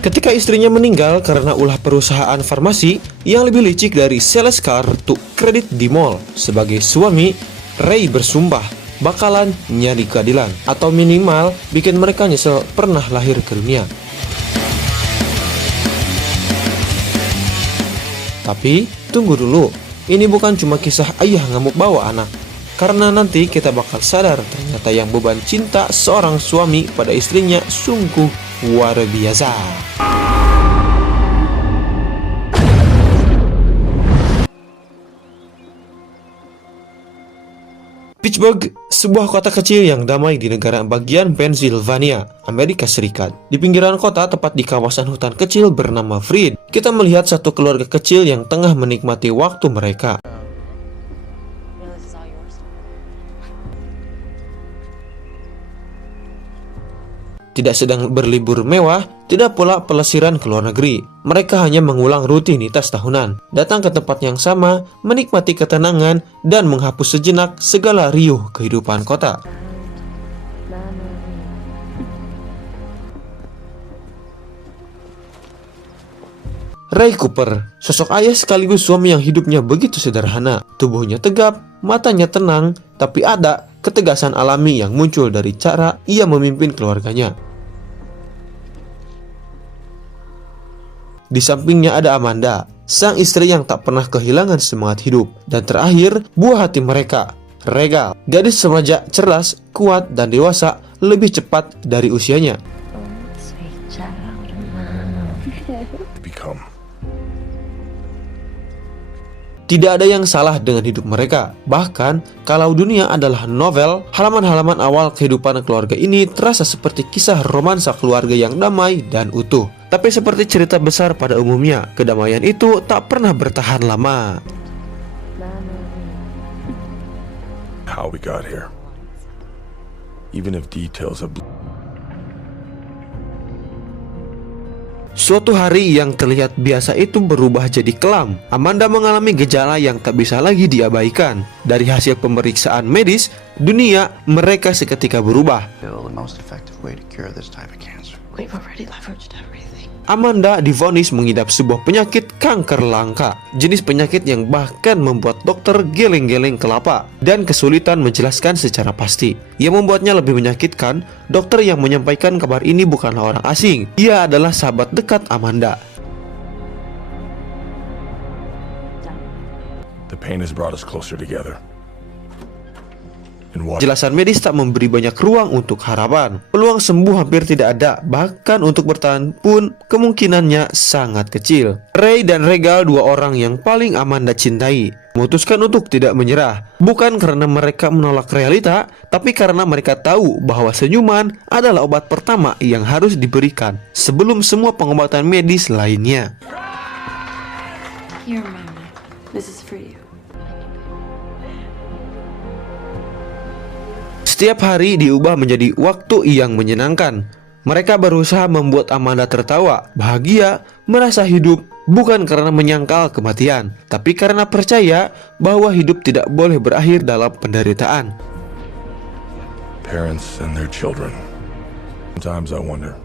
Ketika istrinya meninggal karena ulah perusahaan farmasi yang lebih licik dari sales kartu kredit di mall, sebagai suami, Ray bersumpah bakalan nyari keadilan atau minimal bikin mereka nyesel pernah lahir ke dunia. Tapi tunggu dulu, ini bukan cuma kisah ayah ngamuk bawa anak. Karena nanti kita bakal sadar ternyata yang beban cinta seorang suami pada istrinya sungguh luar biasa. Pittsburgh, sebuah kota kecil yang damai di negara bagian Pennsylvania, Amerika Serikat. Di pinggiran kota, tepat di kawasan hutan kecil bernama Freed, kita melihat satu keluarga kecil yang tengah menikmati waktu mereka. Tidak sedang berlibur mewah, tidak pula pelesiran ke luar negeri. Mereka hanya mengulang rutinitas tahunan, datang ke tempat yang sama, menikmati ketenangan, dan menghapus sejenak segala riuh kehidupan kota. Ray Cooper, sosok ayah sekaligus suami yang hidupnya begitu sederhana. Tubuhnya tegap, matanya tenang, tapi ada ketegasan alami yang muncul dari cara ia memimpin keluarganya. Di sampingnya ada Amanda, sang istri yang tak pernah kehilangan semangat hidup. Dan terakhir, buah hati mereka, Regal, gadis remaja cerdas, kuat, dan dewasa lebih cepat dari usianya. Tidak ada yang salah dengan hidup mereka. Bahkan, kalau dunia adalah novel, halaman-halaman awal kehidupan keluarga ini terasa seperti kisah romansa keluarga yang damai dan utuh. Tapi seperti cerita besar pada umumnya, kedamaian itu tak pernah bertahan lama. How we got here. Even if details are Suatu hari yang terlihat biasa itu berubah jadi kelam. Amanda mengalami gejala yang tak bisa lagi diabaikan. Dari hasil pemeriksaan medis, dunia mereka seketika berubah. Amanda divonis mengidap sebuah penyakit kanker langka, jenis penyakit yang bahkan membuat dokter geleng-geleng kelapa dan kesulitan menjelaskan secara pasti. Yang membuatnya lebih menyakitkan, dokter yang menyampaikan kabar ini bukanlah orang asing. Ia adalah sahabat dekat Amanda. The pain has brought us closer together. Jelasan medis tak memberi banyak ruang untuk harapan. Peluang sembuh hampir tidak ada, bahkan untuk bertahan pun kemungkinannya sangat kecil. Ray dan Regal, dua orang yang paling Amanda cintai, memutuskan untuk tidak menyerah. Bukan karena mereka menolak realita, tapi karena mereka tahu bahwa senyuman adalah obat pertama yang harus diberikan sebelum semua pengobatan medis lainnya. Here, Mama. This is for you. Setiap hari diubah menjadi waktu yang menyenangkan. Mereka berusaha membuat Amanda tertawa, bahagia, merasa hidup, bukan karena menyangkal kematian, tapi karena percaya bahwa hidup tidak boleh berakhir dalam penderitaan. Parents and their children. Sometimes I wonder,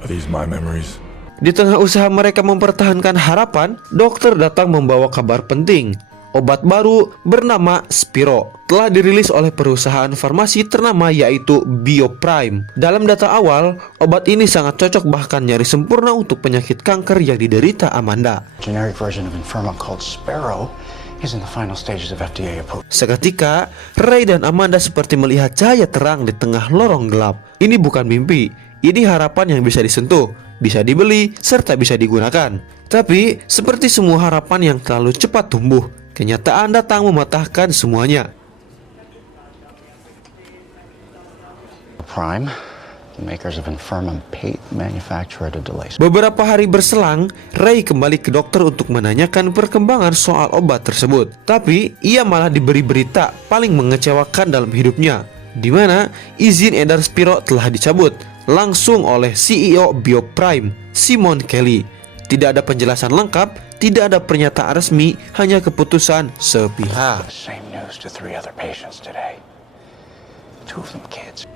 are these my memories? Di tengah usaha mereka mempertahankan harapan, dokter datang membawa kabar penting. Obat baru bernama Spiro telah dirilis oleh perusahaan farmasi ternama yaitu Bioprime. Dalam data awal, obat ini sangat cocok bahkan nyaris sempurna untuk penyakit kanker yang diderita Amanda. Generic version of Inferma called Sparrow is in the final stages of FDA approval. Seketika, Ray dan Amanda seperti melihat cahaya terang di tengah lorong gelap. Ini bukan mimpi, ini harapan yang bisa disentuh, bisa dibeli, serta bisa digunakan. Tapi, seperti semua harapan yang terlalu cepat tumbuh, kenyataan datang mematahkan semuanya. Prime, the makers of Inferma, paid the manufacturer to delay. Beberapa hari berselang, Ray kembali ke dokter untuk menanyakan perkembangan soal obat tersebut. Tapi, ia malah diberi berita paling mengecewakan dalam hidupnya, di mana izin edar Spiro telah dicabut langsung oleh CEO Bioprime, Simon Kelly. Tidak ada penjelasan lengkap, tidak ada pernyataan resmi, hanya keputusan sepihak. The same news to 3 other patients today. Two of them kids.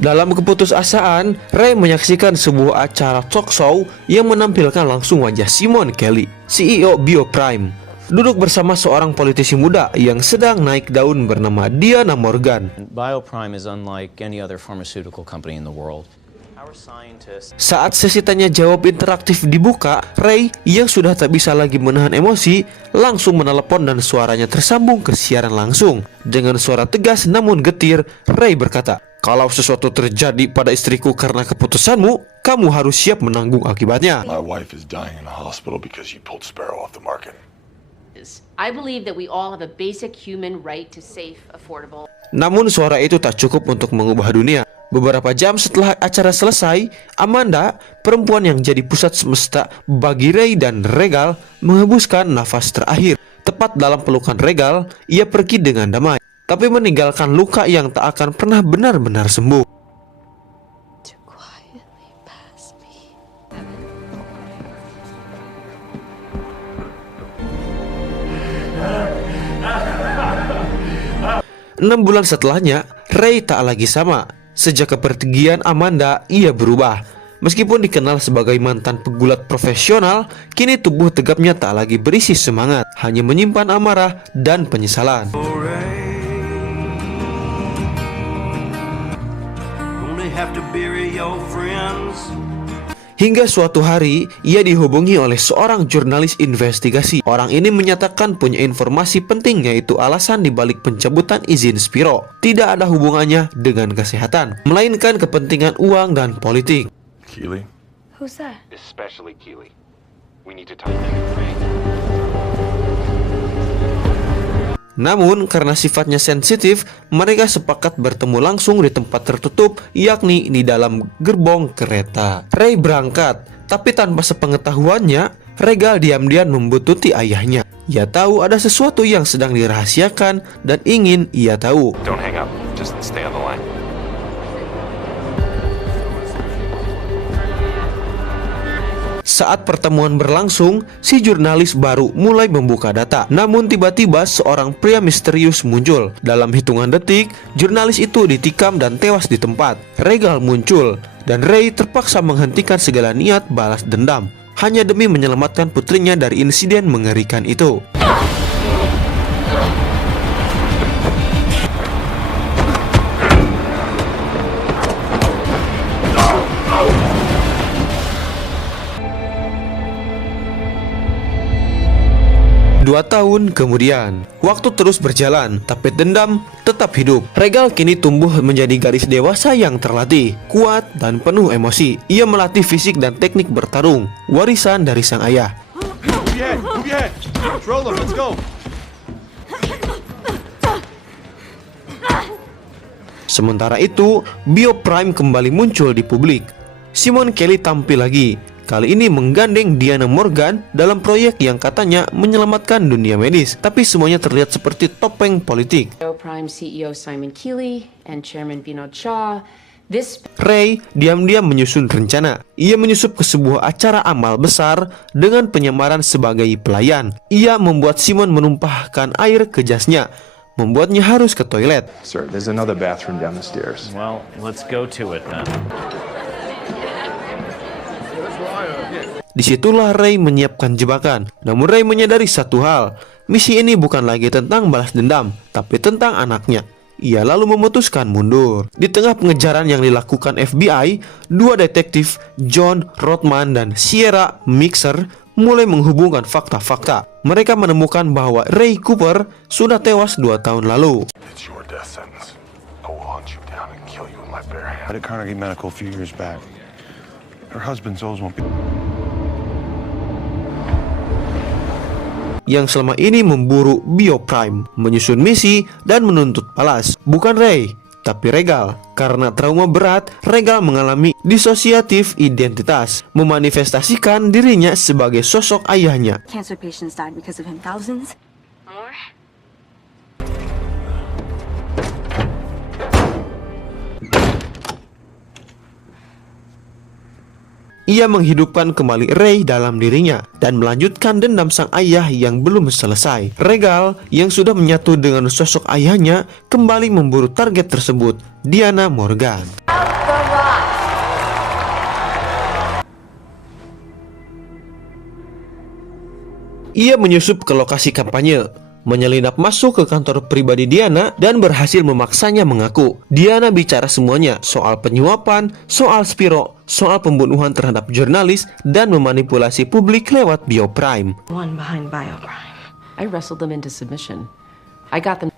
Dalam keputusasaan, Ray menyaksikan sebuah acara talk show yang menampilkan langsung wajah Simon Kelly, CEO Bioprime, duduk bersama seorang politisi muda yang sedang naik daun bernama Diana Morgan. Bioprime is unlike any other pharmaceutical company in the world. Our scientists Saat sesi tanya jawab interaktif dibuka, Ray yang sudah tak bisa lagi menahan emosi langsung menelepon dan suaranya tersambung ke siaran langsung. Dengan suara tegas namun getir, Ray berkata, "Kalau sesuatu terjadi pada istriku karena keputusanmu, kamu harus siap menanggung akibatnya." My wife is dying in a hospital because you pulled Sparrow off the market. I believe that we all have a basic human right to safe, affordable. Namun suara itu tak cukup untuk mengubah dunia. Beberapa jam setelah acara selesai, Amanda, perempuan yang jadi pusat semesta bagi Ray dan Regal, menghembuskan nafas terakhir. Tepat dalam pelukan Regal, ia pergi dengan damai, tapi meninggalkan luka yang tak akan pernah benar-benar sembuh. To quietly pass me. 6 bulan setelahnya, Ray tak lagi sama. Sejak kepergian Amanda, ia berubah. Meskipun dikenal sebagai mantan pegulat profesional, kini tubuh tegapnya tak lagi berisi semangat, hanya menyimpan amarah dan penyesalan. Hingga suatu hari, ia dihubungi oleh seorang jurnalis investigasi. Orang ini menyatakan punya informasi penting, yaitu alasan dibalik pencabutan izin Spiro tidak ada hubungannya dengan kesehatan, melainkan kepentingan uang dan politik. Keely? Who's that? Especially Keely. We need to talk. Namun karena sifatnya sensitif, mereka sepakat bertemu langsung di tempat tertutup, yakni di dalam gerbong kereta. Ray berangkat, tapi tanpa sepengetahuannya, Regal diam-diam membuntuti ayahnya. Ia tahu ada sesuatu yang sedang dirahasiakan dan ingin ia tahu. Don't hang up. Just stay on the line. Saat pertemuan berlangsung, si jurnalis baru mulai membuka data. Namun tiba-tiba seorang pria misterius muncul. Dalam hitungan detik, jurnalis itu ditikam dan tewas di tempat. Regal muncul, dan Ray terpaksa menghentikan segala niat balas dendam, hanya demi menyelamatkan putrinya dari insiden mengerikan itu. Dua tahun kemudian, waktu terus berjalan, tapi dendam tetap hidup. Regal kini tumbuh menjadi gadis dewasa yang terlatih, kuat, dan penuh emosi. Ia melatih fisik dan teknik bertarung, warisan dari sang ayah. Move your head! Control him, let's go! Sementara itu, Bioprime kembali muncul di publik. Simon Kelly tampil lagi. Kali ini menggandeng Diana Morgan dalam proyek yang katanya menyelamatkan dunia medis, tapi semuanya terlihat seperti topeng politik. Bioprime CEO Simon Keely and Chairman Vinod Shah. This Ray diam-diam menyusun rencana. Ia menyusup ke sebuah acara amal besar dengan penyamaran sebagai pelayan. Ia membuat Simon menumpahkan air ke jasnya, membuatnya harus ke toilet. Sir, there's another bathroom down the stairs. Well, let's go to it then. Disitulah Ray menyiapkan jebakan. Namun Ray menyadari satu hal, misi ini bukan lagi tentang balas dendam, tapi tentang anaknya. Ia lalu memutuskan mundur. Di tengah pengejaran yang dilakukan FBI, dua detektif, John Rothman dan Sierra Mixer, mulai menghubungkan fakta-fakta. Mereka menemukan bahwa Ray Cooper sudah tewas 2 tahun lalu. It's your death sentence. I will hunt you down and kill you with my bare hands. At Carnegie Medical a few years back. Her husband's souls won't be... Yang selama ini memburu Bioprime, menyusun misi, dan menuntut balas. Bukan Ray, tapi Regal. Karena trauma berat, Regal mengalami disosiatif identitas, memanifestasikan dirinya sebagai sosok ayahnya. Cancer patients died because of him. Thousands? More? ia menghidupkan kembali Ray dalam dirinya dan melanjutkan dendam sang ayah yang belum selesai. Regal yang sudah menyatu dengan sosok ayahnya kembali memburu target tersebut, Diana Morgan. Ia menyusup ke lokasi kampanye, menyelinap masuk ke kantor pribadi Diana dan berhasil memaksanya mengaku. Diana bicara semuanya soal penyuapan, soal Spiro, soal pembunuhan terhadap jurnalis, dan memanipulasi publik lewat Bioprime. One behind Bioprime. I wrestled them into submission. I got them.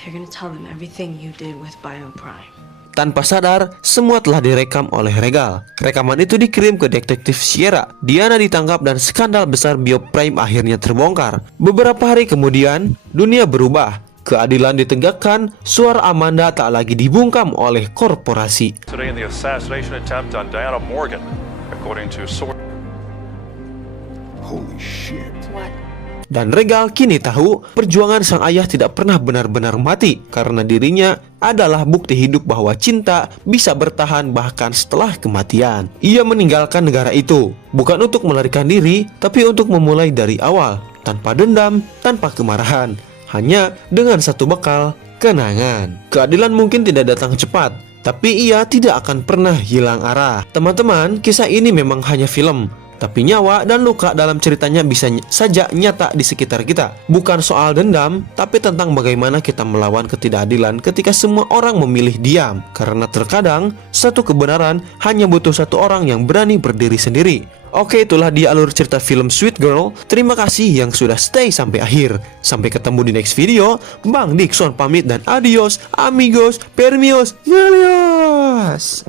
You're gonna tell them everything you did with Bioprime. Tanpa sadar, semua telah direkam oleh Regal. Rekaman itu dikirim ke detektif Sierra. Diana ditangkap dan skandal besar Bioprime akhirnya terbongkar. Beberapa hari kemudian, dunia berubah. Keadilan ditegakkan, suara Amanda tak lagi dibungkam oleh korporasi. Today in the assassination attempt on Diana Morgan, according to sources. Holy shit. What? Dan Regal kini tahu perjuangan sang ayah tidak pernah benar-benar mati karena dirinya adalah bukti hidup bahwa cinta bisa bertahan bahkan setelah kematian. Ia meninggalkan negara itu bukan untuk melarikan diri, tapi untuk memulai dari awal, tanpa dendam, tanpa kemarahan, hanya dengan satu bekal, kenangan. Keadilan mungkin tidak datang cepat, tapi ia tidak akan pernah hilang arah. Teman-teman, kisah ini memang hanya film, tapi nyawa dan luka dalam ceritanya bisa saja nyata di sekitar kita. Bukan soal dendam, tapi tentang bagaimana kita melawan ketidakadilan ketika semua orang memilih diam. Karena terkadang, satu kebenaran hanya butuh satu orang yang berani berdiri sendiri. Oke, itulah dia alur cerita film Sweet Girl. Terima kasih yang sudah stay sampai akhir. Sampai ketemu di next video. Bang Dikson pamit dan adios, amigos, permios, galios.